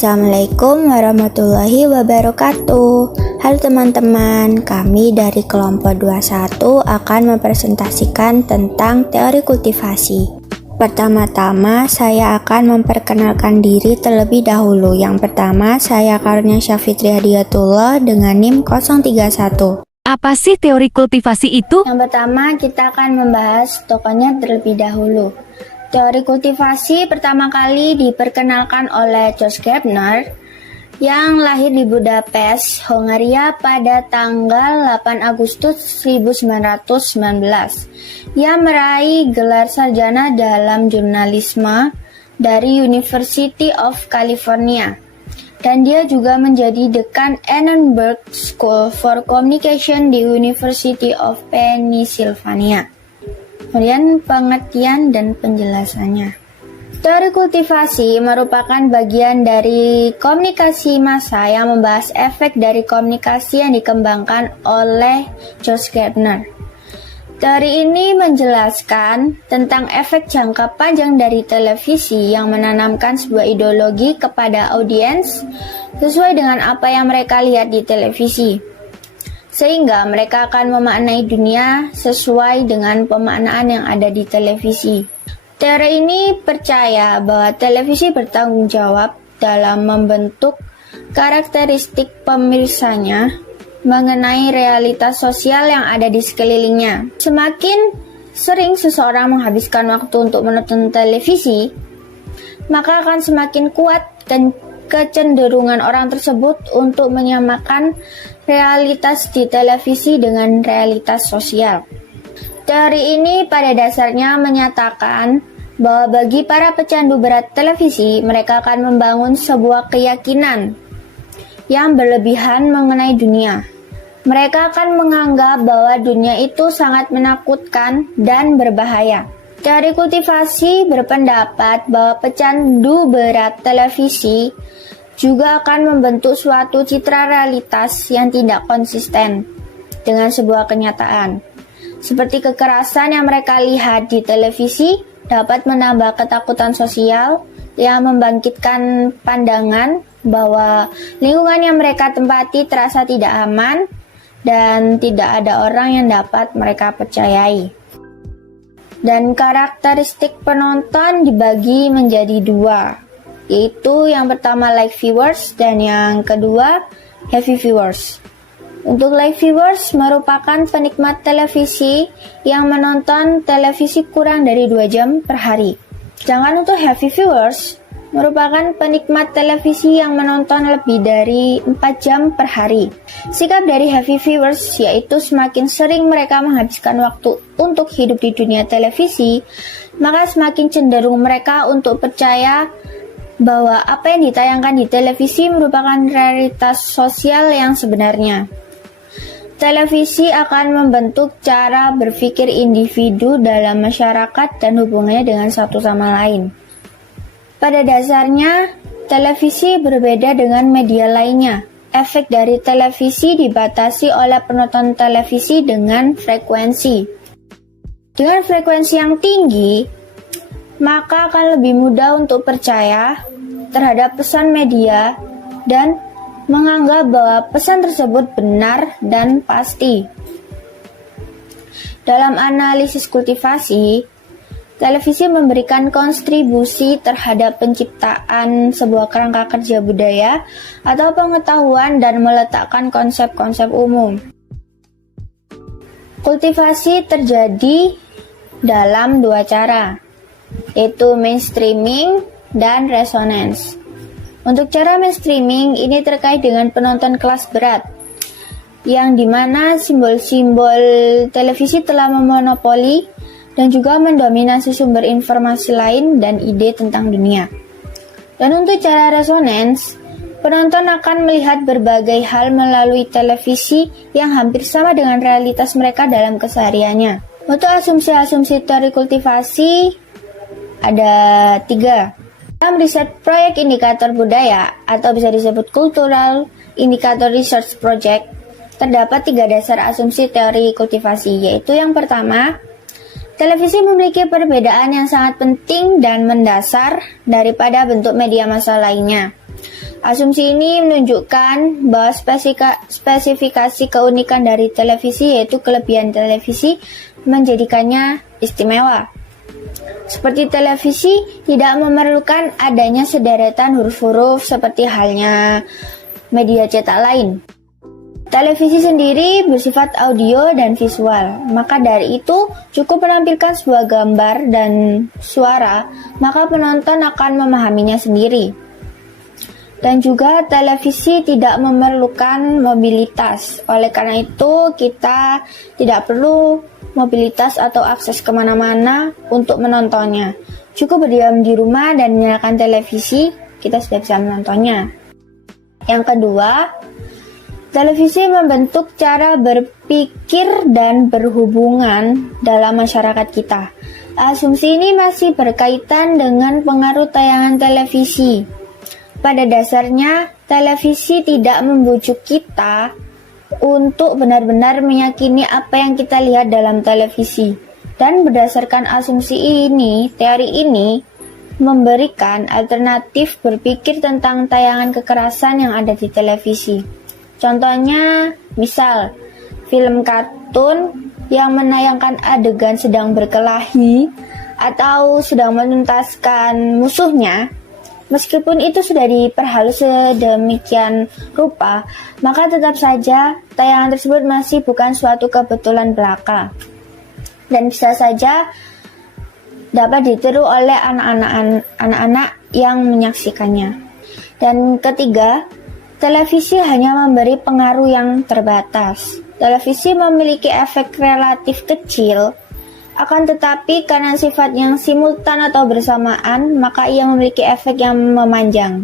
Assalamualaikum warahmatullahi wabarakatuh. Halo teman-teman, kami dari kelompok 21 akan mempresentasikan tentang teori kultivasi. Pertama-tama, saya akan memperkenalkan diri terlebih dahulu. Yang pertama, saya Karunia Syafitri Hadiyatullah dengan NIM 031. Apa sih teori kultivasi itu? Yang pertama, kita akan membahas tokohnya terlebih dahulu. Teori kultivasi pertama kali diperkenalkan oleh George Gardner yang lahir di Budapest, Hongaria pada tanggal 8 Agustus 1919. Ia meraih gelar sarjana dalam jurnalisme dari University of California. Dan dia juga menjadi dekan Annenberg School for Communication di University of Pennsylvania. Kemudian pengertian dan penjelasannya. Teori kultivasi merupakan bagian dari komunikasi massa yang membahas efek dari komunikasi yang dikembangkan oleh George Gardner. Teori ini menjelaskan tentang efek jangka panjang dari televisi yang menanamkan sebuah ideologi kepada audiens sesuai dengan apa yang mereka lihat di televisi. Sehingga mereka akan memaknai dunia sesuai dengan pemaknaan yang ada di televisi. Teori ini percaya bahwa televisi bertanggung jawab dalam membentuk karakteristik pemirsanya mengenai realitas sosial yang ada di sekelilingnya. Semakin sering seseorang menghabiskan waktu untuk menonton televisi, maka akan semakin kuat kecenderungan orang tersebut untuk menyamakan realitas di televisi dengan realitas sosial. Teori ini pada dasarnya menyatakan bahwa bagi para pecandu berat televisi, mereka akan membangun sebuah keyakinan yang berlebihan mengenai dunia. Mereka akan menganggap bahwa dunia itu sangat menakutkan dan berbahaya. Teori kultivasi berpendapat bahwa pecandu berat televisi juga akan membentuk suatu citra realitas yang tidak konsisten dengan sebuah kenyataan. Seperti kekerasan yang mereka lihat di televisi dapat menambah ketakutan sosial yang membangkitkan pandangan bahwa lingkungan yang mereka tempati terasa tidak aman dan tidak ada orang yang dapat mereka percayai. Dan karakteristik penonton dibagi menjadi dua, yaitu yang pertama light viewers dan yang kedua heavy viewers. Untuk light viewers merupakan penikmat televisi yang menonton televisi kurang dari 2 jam per hari. Sedangkan untuk heavy viewers merupakan penikmat televisi yang menonton lebih dari 4 jam per hari. Sikap dari heavy viewers yaitu semakin sering mereka menghabiskan waktu untuk hidup di dunia televisi, maka semakin cenderung mereka untuk percaya bahwa apa yang ditayangkan di televisi merupakan realitas sosial yang sebenarnya. Televisi akan membentuk cara berpikir individu dalam masyarakat dan hubungannya dengan satu sama lain. Pada dasarnya, televisi berbeda dengan media lainnya. Efek dari televisi dibatasi oleh penonton televisi dengan frekuensi. Dengan frekuensi yang tinggi, maka akan lebih mudah untuk percaya terhadap pesan media dan menganggap bahwa pesan tersebut benar dan pasti. Dalam analisis kultivasi, televisi memberikan kontribusi terhadap penciptaan sebuah kerangka kerja budaya atau pengetahuan dan meletakkan konsep-konsep umum. Kultivasi terjadi dalam 2 cara, yaitu mainstreaming dan resonance. Untuk cara mainstreaming ini terkait dengan penonton kelas berat, yang dimana simbol-simbol televisi telah memonopoli dan juga mendominasi sumber informasi lain dan ide tentang dunia. Dan untuk cara resonance, penonton akan melihat berbagai hal melalui televisi yang hampir sama dengan realitas mereka dalam kesehariannya. Untuk asumsi-asumsi teori kultivasi ada 3. Dalam riset proyek indikator budaya atau bisa disebut Cultural Indicator Research Project, terdapat 3 dasar asumsi teori kultivasi, yaitu yang pertama, televisi memiliki perbedaan yang sangat penting dan mendasar daripada bentuk media massa lainnya. Asumsi ini menunjukkan bahwa spesifikasi keunikan dari televisi, yaitu kelebihan televisi menjadikannya istimewa. Seperti televisi tidak memerlukan adanya sederetan huruf-huruf seperti halnya media cetak lain. Televisi sendiri bersifat audio dan visual, maka dari itu cukup menampilkan sebuah gambar dan suara, maka penonton akan memahaminya sendiri. Dan juga televisi tidak memerlukan mobilitas, oleh karena itu kita tidak perlu mobilitas atau akses kemana-mana untuk menontonnya. Cukup berdiam di rumah dan menyalakan televisi, kita sudah bisa menontonnya. Yang kedua, televisi membentuk cara berpikir dan berhubungan dalam masyarakat kita. Asumsi ini masih berkaitan dengan pengaruh tayangan televisi. Pada dasarnya, televisi tidak membujuk kita untuk benar-benar meyakini apa yang kita lihat dalam televisi. Dan berdasarkan asumsi ini, teori ini memberikan alternatif berpikir tentang tayangan kekerasan yang ada di televisi. Contohnya, misal film kartun yang menayangkan adegan sedang berkelahi atau sedang menuntaskan musuhnya, meskipun itu sudah diperhalus sedemikian rupa, maka tetap saja tayangan tersebut masih bukan suatu kebetulan belaka dan bisa saja dapat ditiru oleh anak-anak yang menyaksikannya. Dan ketiga, televisi hanya memberi pengaruh yang terbatas. Televisi memiliki efek relatif kecil, akan tetapi karena sifat yang simultan atau bersamaan, maka ia memiliki efek yang memanjang.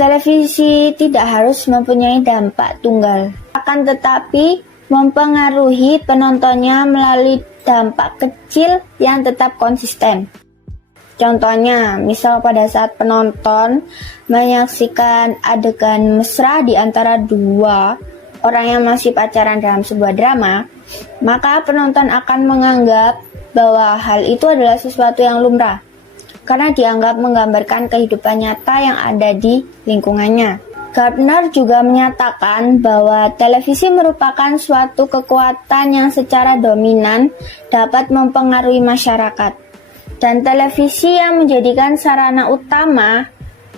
Televisi tidak harus mempunyai dampak tunggal, akan tetapi mempengaruhi penontonnya melalui dampak kecil yang tetap konsisten. Contohnya, misal pada saat penonton menyaksikan adegan mesra di antara dua orang yang masih pacaran dalam sebuah drama, maka penonton akan menganggap bahwa hal itu adalah sesuatu yang lumrah, karena dianggap menggambarkan kehidupan nyata yang ada di lingkungannya. Gardner juga menyatakan bahwa televisi merupakan suatu kekuatan yang secara dominan dapat mempengaruhi masyarakat. Dan televisi yang menjadikan sarana utama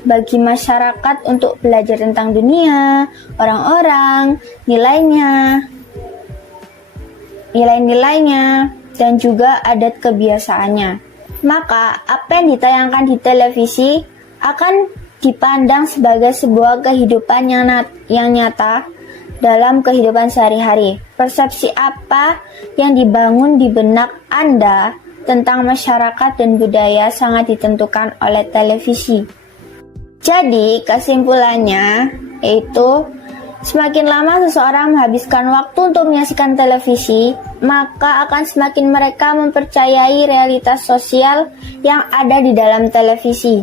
bagi masyarakat untuk belajar tentang dunia, orang-orang, nilai-nilainya, dan juga adat kebiasaannya. Maka, apa yang ditayangkan di televisi akan dipandang sebagai sebuah kehidupan yang nyata dalam kehidupan sehari-hari. Persepsi apa yang dibangun di benak Anda tentang masyarakat dan budaya sangat ditentukan oleh televisi. Jadi, kesimpulannya yaitu semakin lama seseorang menghabiskan waktu untuk menyaksikan televisi, maka akan semakin mereka mempercayai realitas sosial yang ada di dalam televisi.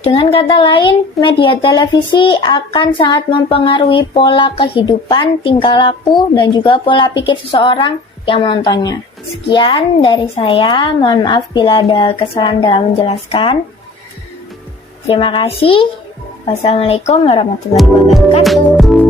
Dengan kata lain, media televisi akan sangat mempengaruhi pola kehidupan, tingkah laku, dan juga pola pikir seseorang yang menontonnya. Sekian dari saya, mohon maaf bila ada kesalahan dalam menjelaskan. Terima kasih. Wassalamualaikum warahmatullahi wabarakatuh.